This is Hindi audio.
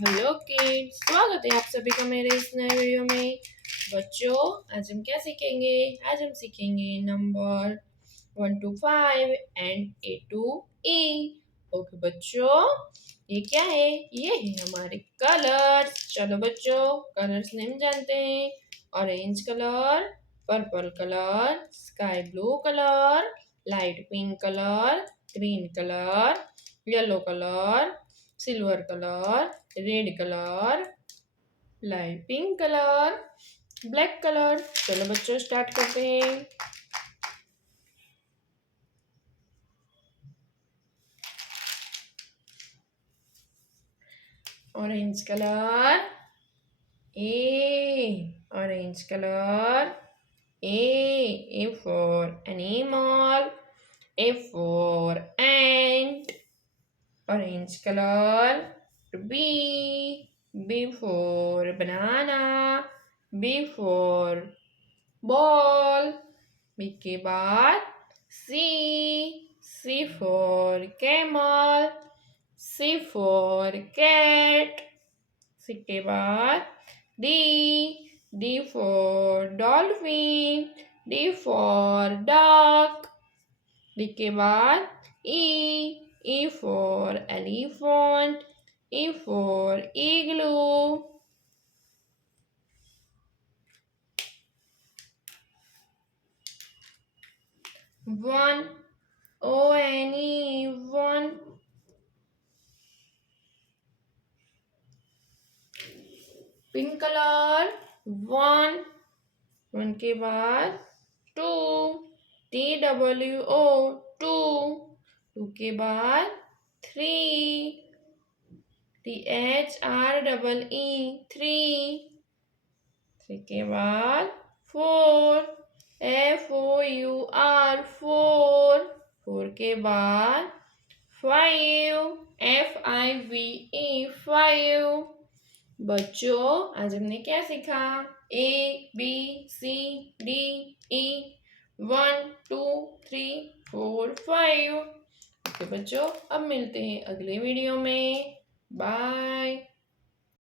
हेलो किड्स, स्वागत है आप सभी का मेरे इस नए वीडियो में। बच्चों, आज हम क्या सीखेंगे? आज हम सीखेंगे number 1 to 5 and A to E। Okay बच्चों, ये क्या है? ये है हमारे कलर्स। चलो बच्चों, कलर्स नेम जानते हैं। Orange colour, purple colour, sky blue colour, light pink colour, green colour, yellow colour, silver colour, red colour, light pink colour, black colour. चलो बच्चों, स्टार्ट करते हैं। Orange colour, orange colour, A for animal, A for ant. Orange color, B for banana, B for ball। B के बाद C for camel, C for cat। C के बाद D for dolphin, D for duck। D के बाद E for elephant, E for igloo। 1 one। Pink colour 1 के बाद 2 TWO 2 के बाद 3 THREE 3 के बाद 4 FOUR 4 के बाद 5 FIVE 5। बच्चों, आज हमने क्या सीखा? ABCDE 1 2 3 4 5। ओके बच्चों, अब मिलते हैं अगले वीडियो में। बाय।